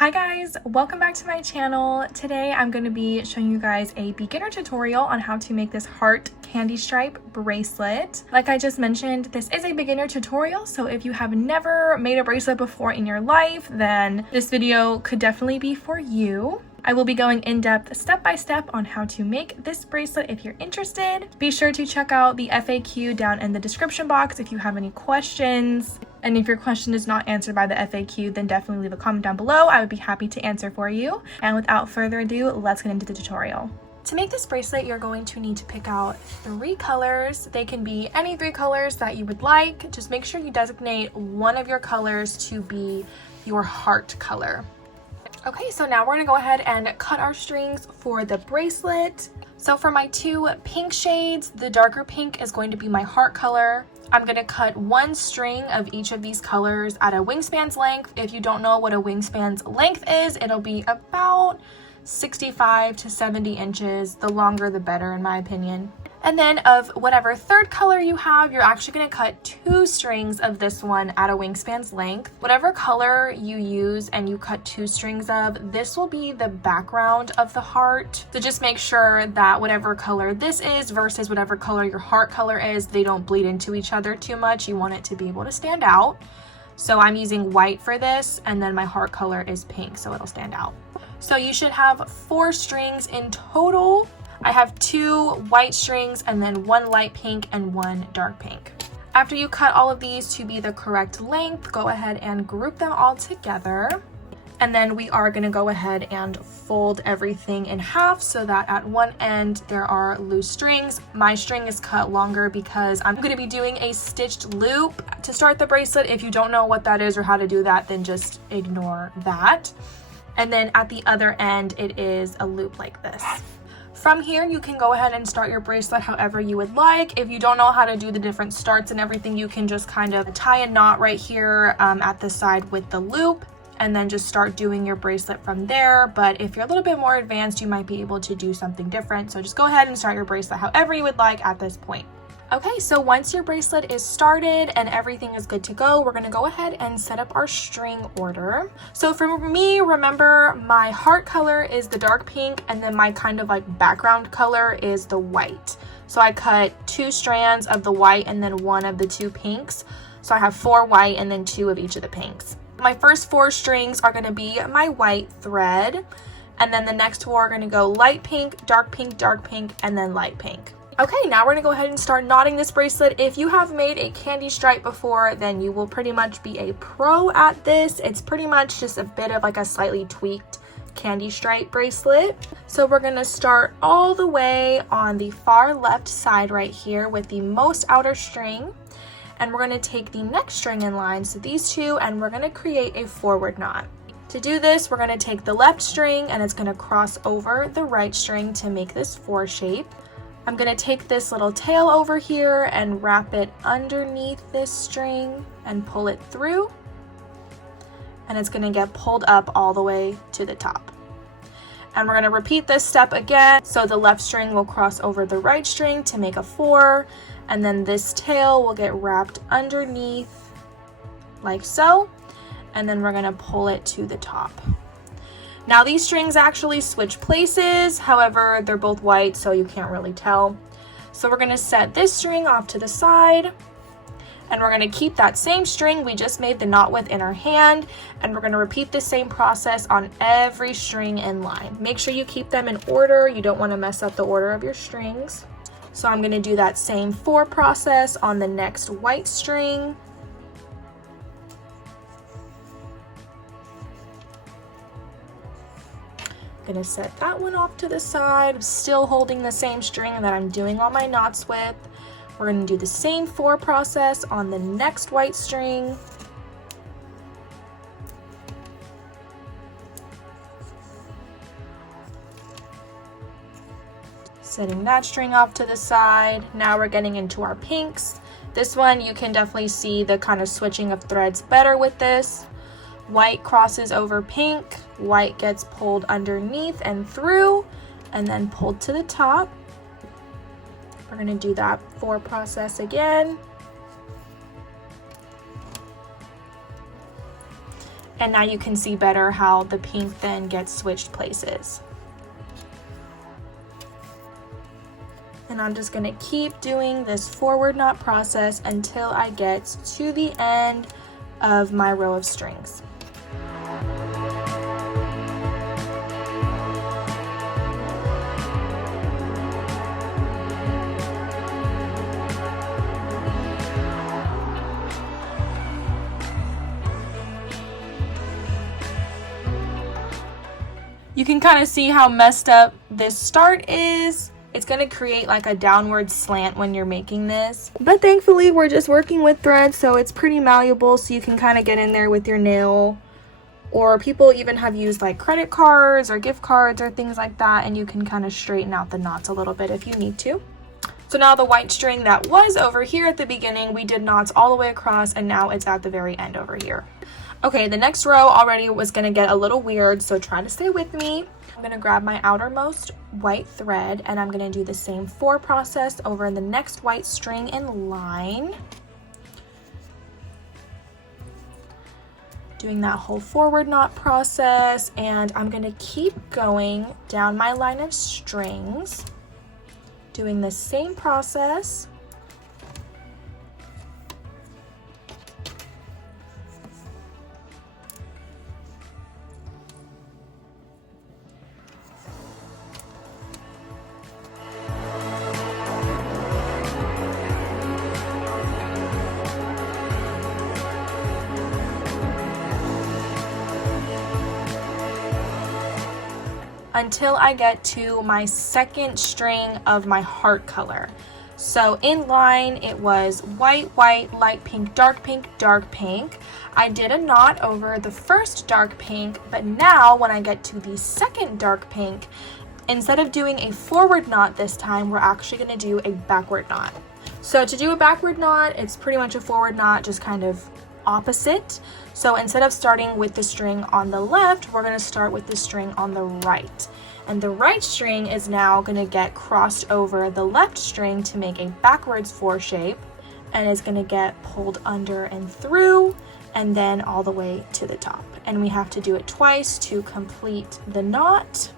Hi guys, welcome back to my channel. Today I'm going to be showing you guys a beginner tutorial on how to make this heart candy stripe bracelet. Like I just mentioned, this is a beginner tutorial, so if you have never made a bracelet before in your life, then this video could definitely be for you. I will be going in depth step by step on how to make this bracelet if you're interested. Be sure to check out the FAQ down in the description box if you have any questions. And if your question is not answered by the FAQ, then definitely leave a comment down below. I would be happy to answer for you. And without further ado, let's get into the tutorial. To make this bracelet, you're going to need to pick out 3 colors. They can be any 3 colors that you would like. Just make sure you designate one of your colors to be your heart color. Okay, so now we're gonna go ahead and cut our strings for the bracelet. So for my 2 pink shades, the darker pink is going to be my heart color. I'm gonna cut 1 string of each of these colors at a wingspan's length. If you don't know what a wingspan's length is, it'll be about 65 to 70 inches. The longer the better, in my opinion. And then of whatever third color you have, you're actually going to cut 2 strings of this one at a wingspan's length. Whatever color you use and you cut 2 strings of, this will be the background of the heart. So just make sure that whatever color this is versus whatever color your heart color is, they don't bleed into each other too much. You want it to be able to stand out. So I'm using white for this, and then my heart color is pink, so it'll stand out. So you should have 4 strings in total. I have 2 white strings and then 1 light pink and 1 dark pink. After you cut all of these to be the correct length, go ahead and group them all together. And then we are going to go ahead and fold everything in half so that at one end there are loose strings. My string is cut longer because I'm going to be doing a stitched loop to start the bracelet. If you don't know what that is or how to do that, then just ignore that. And then at the other end, it is a loop like this. From here, you can go ahead and start your bracelet however you would like. If you don't know how to do the different starts and everything, you can just kind of tie a knot right here at the side with the loop and then just start doing your bracelet from there. But if you're a little bit more advanced, you might be able to do something different. So just go ahead and start your bracelet however you would like at this point. Okay, so once your bracelet is started and everything is good to go, we're gonna go ahead and set up our string order. So for me, remember my heart color is the dark pink and then my kind of like background color is the white. So I cut 2 strands of the white and then 1 of the 2 pinks. So I have 4 white and then 2 of each of the pinks. My first 4 strings are gonna be my white thread. And then the next 4 are gonna go light pink, and then light pink. Okay, now we're gonna go ahead and start knotting this bracelet. If you have made a candy stripe before, then you will pretty much be a pro at this. It's pretty much just a bit of like a slightly tweaked candy stripe bracelet. So we're gonna start all the way on the far left side right here with the most outer string. And we're gonna take the next string in line, so these 2, and we're gonna create a forward knot. To do this, we're gonna take the left string and it's gonna cross over the right string to make this 4 shape. I'm gonna take this little tail over here and wrap it underneath this string and pull it through. And it's gonna get pulled up all the way to the top. And we're gonna repeat this step again. So the left string will cross over the right string to make a 4. And then this tail will get wrapped underneath like so. And then we're gonna pull it to the top. Now these strings actually switch places, however, they're both white, so you can't really tell. So we're gonna set this string off to the side, and we're gonna keep that same string we just made the knot with in our hand, and we're gonna repeat the same process on every string in line. Make sure you keep them in order. You don't wanna mess up the order of your strings. So I'm gonna do that same 4 process on the next white string. Gonna set that one off to the side, still holding the same string that I'm doing all my knots with. We're gonna do the same 4 process on the next white string. Setting that string off to the side. Now we're getting into our pinks. This one, you can definitely see the kind of switching of threads better with this. White crosses over pink, white gets pulled underneath and through, and then pulled to the top. We're gonna do that 4 process again. And now you can see better how the pink then gets switched places. And I'm just gonna keep doing this forward knot process until I get to the end of my row of strings. You can kind of see how messed up this start is. It's going to create like a downward slant when you're making this. But thankfully, we're just working with thread, so it's pretty malleable, so you can kind of get in there with your nail. Or people even have used like credit cards or gift cards or things like that, and you can kind of straighten out the knots a little bit if you need to. So now the white string that was over here at the beginning, we did knots all the way across, and now it's at the very end over here. Okay, the next row already was gonna get a little weird, so try to stay with me. I'm gonna grab my outermost white thread, and I'm gonna do the same 4 process over the next white string in line. Doing that whole forward knot process, and I'm gonna keep going down my line of strings, doing the same process. Until I get to my second string of my heart color. So in line it was white, white, light pink, dark pink, dark pink. I did a knot over the first dark pink, but now when I get to the second dark pink, instead of doing a forward knot this time, we're actually going to do a backward knot. So to do a backward knot, it's pretty much a forward knot, just kind of opposite. So instead of starting with the string on the left, we're going to start with the string on the right. And the right string is now going to get crossed over the left string to make a backwards 4 shape, and is going to get pulled under and through and then all the way to the top. And we have to do it twice to complete the knot.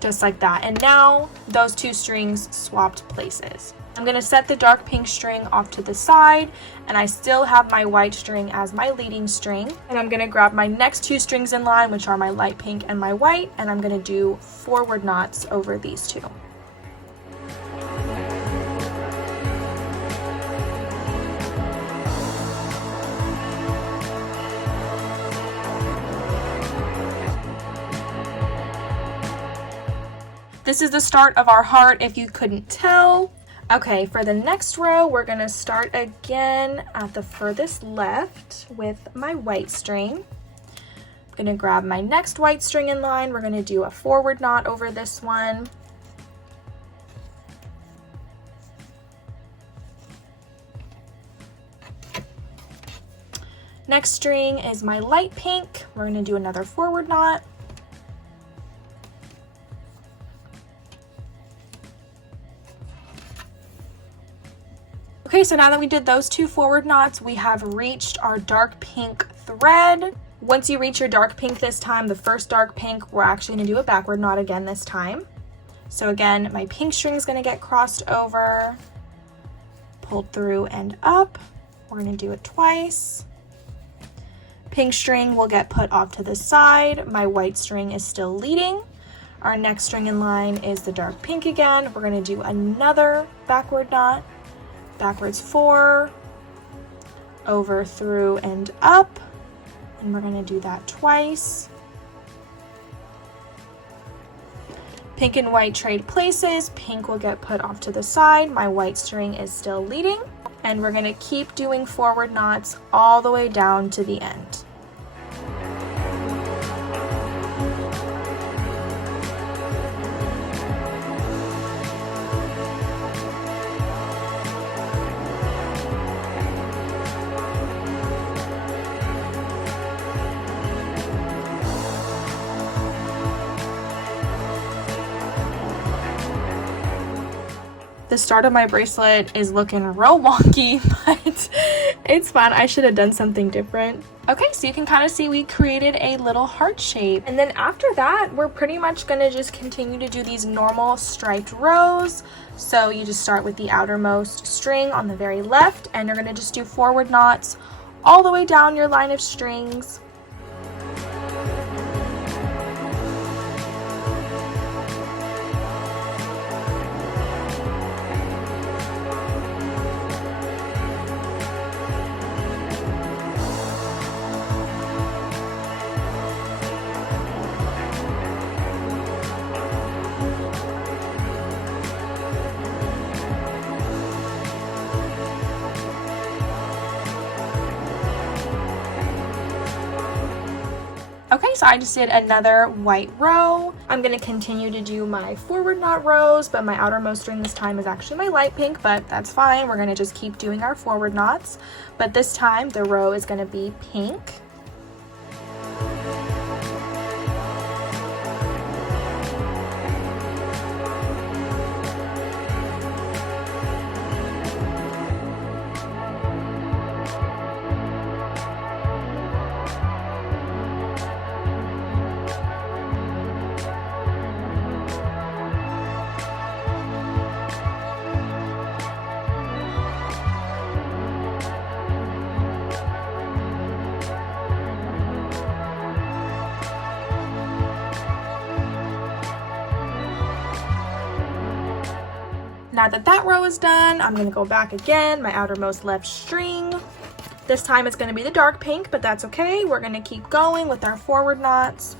Just like that. And now those 2 strings swapped places. I'm going to set the dark pink string off to the side, and I still have my white string as my leading string. And I'm going to grab my next 2 strings in line, which are my light pink and my white, and I'm going to do forward knots over these 2. This is the start of our heart, if you couldn't tell. Okay, for the next row, we're gonna start again at the furthest left with my white string. I'm gonna grab my next white string in line. We're gonna do a forward knot over this one. Next string is my light pink. We're gonna do another forward knot. Okay, so now that we did those 2 forward knots, we have reached our dark pink thread. Once you reach your dark pink this time, the first dark pink, we're actually gonna do a backward knot again this time. So again, my pink string is gonna get crossed over, pulled through and up. We're gonna do it twice. Pink string will get put off to the side. My white string is still leading. Our next string in line is the dark pink again. We're gonna do another backward knot. Backwards 4, over, through, and up, and we're going to do that twice. Pink and white trade places. Pink will get put off to the side. My white string is still leading, and we're going to keep doing forward knots all the way down to the end. The start of my bracelet is looking real wonky, but it's fine. I should have done something different. Okay, so you can kind of see we created a little heart shape. And then after that, we're pretty much gonna just continue to do these normal striped rows. So you just start with the outermost string on the very left, and you're gonna just do forward knots all the way down your line of strings. Okay, so I just did another white row. I'm gonna continue to do my forward knot rows, but my outermost string this time is actually my light pink, but that's fine. We're gonna just keep doing our forward knots, but this time the row is gonna be pink. Now that that row is done, I'm gonna go back again, my outermost left string. This time it's gonna be the dark pink, but that's okay. We're gonna keep going with our forward knots.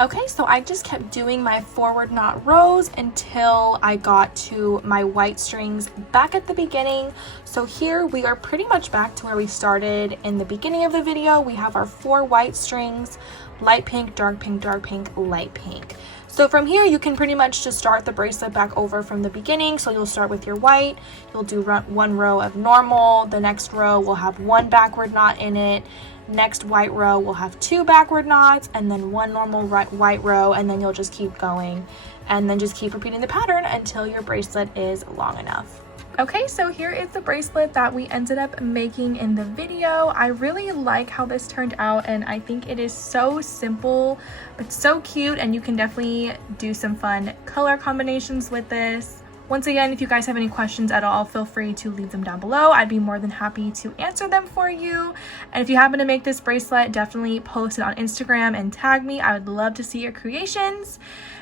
Okay, so I just kept doing my forward knot rows until I got to my white strings back at the beginning. So here we are pretty much back to where we started in the beginning of the video. We have our 4 white strings, light pink, dark pink, dark pink, light pink. So from here you can pretty much just start the bracelet back over from the beginning. So you'll start with your white, you'll do 1 row of normal, the next row will have 1 backward knot in it, next white row will have 2 backward knots, and then 1 normal white row, and then you'll just keep going and then just keep repeating the pattern until your bracelet is long enough. Okay, so here is the bracelet that we ended up making in the video. I really like how this turned out, and I think it is so simple but so cute, and you can definitely do some fun color combinations with this. Once again, if you guys have any questions at all, feel free to leave them down below. I'd be more than happy to answer them for you. And if you happen to make this bracelet, definitely post it on Instagram and tag me. I would love to see your creations.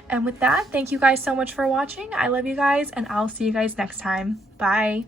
And with that, thank you guys so much for watching. I love you guys, and I'll see you guys next time. Bye.